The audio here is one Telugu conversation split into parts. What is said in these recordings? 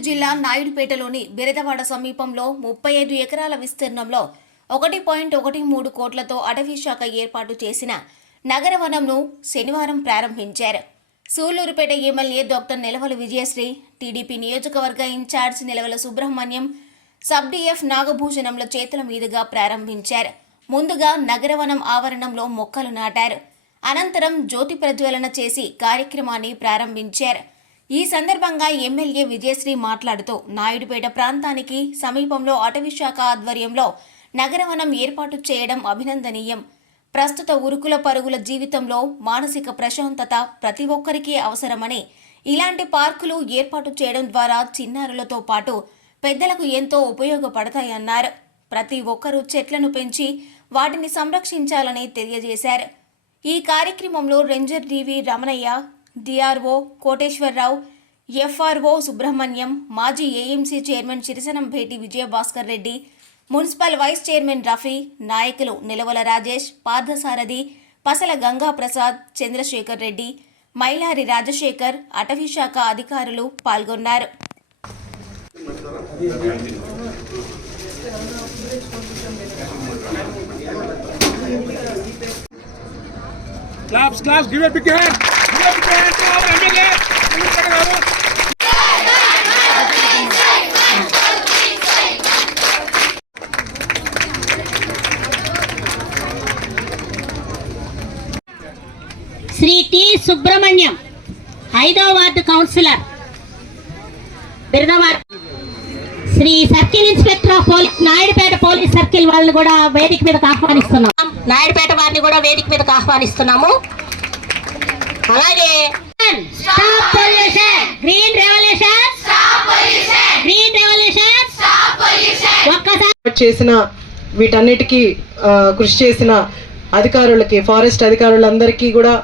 నెల్లూరు జిల్లా నాయుడుపేటలోని బిరదవాడ సమీపంలో ముప్పై ఐదు ఎకరాల విస్తీర్ణంలో ఒకటి పాయింట్ ఒకటి మూడు కోట్లతో అటవీ శాఖ ఏర్పాటు చేసిన నగరవనంను శనివారం ప్రారంభించారు. Sullurpeta MLA doctor Nelavala Vijayasree TDP నియోజకవర్గ incharge Nelavala Subrahmanyam sub DF నాగభూషణంల చేతుల మీదుగా ప్రారంభించారు. ముందుగా నగరవనం ఆవరణంలో మొక్కలు నాటారు. అనంతరం జ్యోతి ప్రజ్వలన చేసి కార్యక్రమాన్ని ప్రారంభించారు. ఈ సందర్భంగా ఎమ్మెల్యే విజయశ్రీ మాట్లాడుతూ నాయుడుపేట ప్రాంతానికి సమీపంలో అటవీశాఖ ఆధ్వర్యంలో నగరవనం ఏర్పాటు చేయడం అభినందనీయం. ప్రస్తుత ఉరుకుల పరుగుల జీవితంలో మానసిక ప్రశాంతత ప్రతి ఒక్కరికి అవసరమని ఇలాంటి పార్కులు ఏర్పాటు చేయడం ద్వారా చిన్నారులతో పాటు పెద్దలకు ఎంతో ఉపయోగపడతాయన్నారు. ప్రతి ఒక్కరూ చెట్లను పెంచి వాటిని సంరక్షించాలని తెలియజేశారు. ఈ కార్యక్రమంలో ranger DV Ramanaiah DRO Koteswararao FRO Subrahmanyam మాజీ ఏఎంసీ చైర్మన్ చిరసనం భేటి Vijayabhaskar Reddy municipal vice chairman Rafi నాయకులు నిలవల రాజేష్ పార్థసారథి పసల గంగా ప్రసాద్ చంద్రశేఖర్ రెడ్డి మైలారి రాజశేఖర్ అటవీ శాఖ అధికారులు పాల్గొన్నారు Claps, claps, give a big hand. Shri T Subrahmanyam ఐదో ward councillor Biradavada Shri circle inspector of police Naidupeta police circle వాళ్ళని కూడా వేదిక మీదకి ఆహ్వానిస్తున్నాం. నాయుడుపేట వారిని కూడా వేదిక మీదకి ఆహ్వానిస్తున్నాము. అలాగే గ్రీన్ రెవల్యూషన్ గ్రీన్ రెవల్యూషన్ ఒక్కసారి. చేసిన వీటన్నిటికీ కృషి చేసిన అధికారులకి ఫారెస్ట్ అధికారులందరికీ కూడా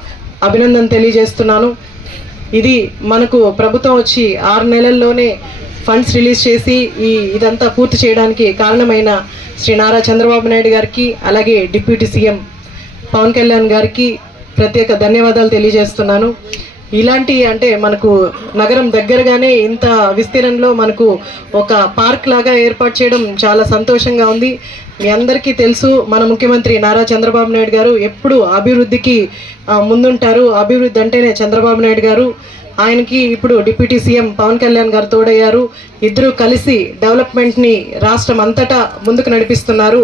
అభినందన తెలియజేస్తున్నాను. ఇది మనకు ప్రభుత్వం వచ్చి ఆరు నెలల్లోనే ఫండ్స్ రిలీజ్ చేసి ఈ ఇదంతా పూర్తి చేయడానికి కారణమైన శ్రీ నారా చంద్రబాబు నాయుడు గారికి అలాగే డిప్యూటీ సీఎం పవన్ కళ్యాణ్ గారికి ప్రత్యేక ధన్యవాదాలు తెలియజేస్తున్నాను. ఇలాంటి అంటే మనకు నగరం దగ్గరగానే ఇంత విస్తీర్ణంలో మనకు ఒక పార్క్ లాగా ఏర్పాటు చేయడం చాలా సంతోషంగా ఉంది. మీ అందరికీ తెలుసు మన ముఖ్యమంత్రి నారా చంద్రబాబు నాయుడు గారు ఎప్పుడు అభివృద్ధికి ముందుంటారు. అభివృద్ధి అంటేనే చంద్రబాబు నాయుడు గారు. ఆయనకి ఇప్పుడు డిప్యూటీ సీఎం పవన్ కళ్యాణ్ గారు తోడయ్యారు. ఇద్దరు కలిసి డెవలప్మెంట్ని రాష్ట్రం అంతటా ముందుకు నడిపిస్తున్నారు.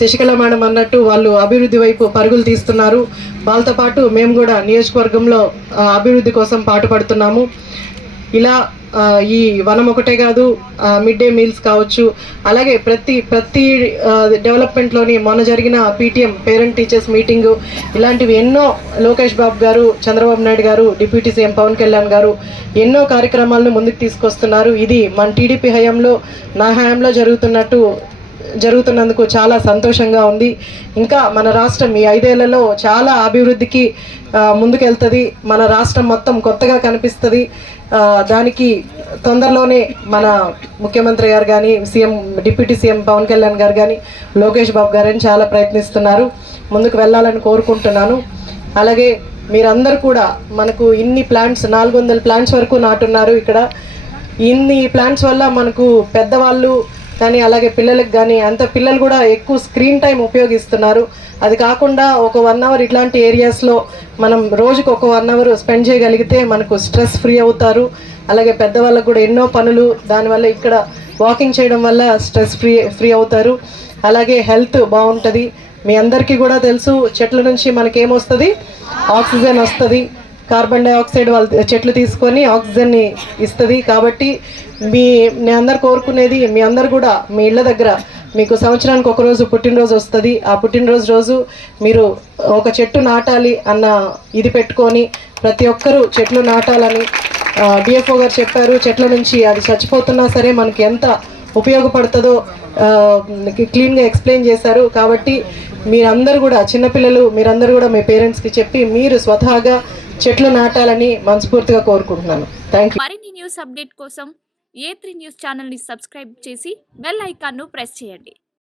శశికళ మేడం అన్నట్టు వాళ్ళు అభివృద్ధి వైపు పరుగులు తీస్తున్నారు. వాళ్ళతో పాటు మేము కూడా నియోజకవర్గంలో అభివృద్ధి కోసం పాటుపడుతున్నాము. ఇలా ఈ వనం ఒకటే కాదు మిడ్ డే మీల్స్ కావచ్చు అలాగే ప్రతి ప్రతి డెవలప్మెంట్లోని మొన్న జరిగిన పీటీఎం పేరెంట్ టీచర్స్ మీటింగు ఇలాంటివి ఎన్నో లోకేష్ బాబు గారు చంద్రబాబు నాయుడు గారు డిప్యూటీ సీఎం పవన్ కళ్యాణ్ గారు ఎన్నో కార్యక్రమాలను ముందుకు తీసుకొస్తున్నారు. ఇది మన టీడీపీ హయాంలో నా హయాంలో జరుగుతున్నట్టు జరుగుతున్నందుకు చాలా సంతోషంగా ఉంది. ఇంకా మన రాష్ట్రం ఈ ఐదేళ్ళలో చాలా అభివృద్ధికి ముందుకెళ్తుంది. మన రాష్ట్రం మొత్తం కొత్తగా కనిపిస్తుంది. దానికి తొందరలోనే మన ముఖ్యమంత్రి గారు కానీ CM deputy CM Pawan Kalyan గారు కానీ లోకేష్ బాబు గారని చాలా ప్రయత్నిస్తున్నారు. ముందుకు వెళ్ళాలని కోరుకుంటున్నాను. అలాగే మీరందరూ కూడా మనకు ఇన్ని ప్లాంట్స్ నాలుగు వందల ప్లాంట్స్ వరకు నాటున్నారు ఇక్కడ. ఇన్ని ప్లాంట్స్ వల్ల మనకు పెద్దవాళ్ళు కానీ అలాగే పిల్లలకు కానీ అంత పిల్లలు కూడా ఎక్కువ స్క్రీన్ టైం ఉపయోగిస్తున్నారు. అది కాకుండా ఒక వన్ అవర్ ఇట్లాంటి ఏరియాస్లో మనం రోజుకు ఒక వన్ అవర్ స్పెండ్ చేయగలిగితే మనకు స్ట్రెస్ ఫ్రీ అవుతారు. అలాగే పెద్దవాళ్ళకు కూడా ఎన్నో పనులు దానివల్ల ఇక్కడ వాకింగ్ చేయడం వల్ల స్ట్రెస్ ఫ్రీ ఫ్రీ అవుతారు. అలాగే హెల్త్ బాగుంటుంది. మీ అందరికీ కూడా తెలుసు చెట్ల నుంచి మనకేమొస్తుంది? ఆక్సిజన్ వస్తుంది. కార్బన్ డైఆక్సైడ్ వాళ్ళు చెట్లు తీసుకొని ఆక్సిజన్ని ఇస్తుంది. కాబట్టి మీ నేను అందరు కోరుకునేది మీ అందరు కూడా మీ ఇళ్ళ దగ్గర మీకు సంవత్సరానికి ఒకరోజు పుట్టినరోజు వస్తుంది. ఆ పుట్టినరోజు రోజు మీరు ఒక చెట్టు నాటాలి అన్న ఇది పెట్టుకొని ప్రతి ఒక్కరూ చెట్లు నాటాలని డిఎఫ్ఓ గారు చెప్పారు. చెట్ల నుంచి అది చచ్చిపోతున్నా సరే మనకి ఎంత ఉపయోగపడుతుందో క్లీన్గా ఎక్స్ప్లెయిన్ చేశారు. కాబట్టి మీరందరూ కూడా చిన్నపిల్లలు మీరందరూ కూడా మీ పేరెంట్స్కి చెప్పి మీరు స్వతహాగా చెట్లు నాటాలని మనస్ఫూర్తిగా కోరుకుంటున్నాను. థ్యాంక్ మరిన్ని న్యూస్ అప్డేట్ కోసం ఏ త్రీ న్యూస్ ఛానల్ని సబ్స్క్రైబ్ చేసి బెల్ ఐకాన్ను ప్రెస్ చేయండి.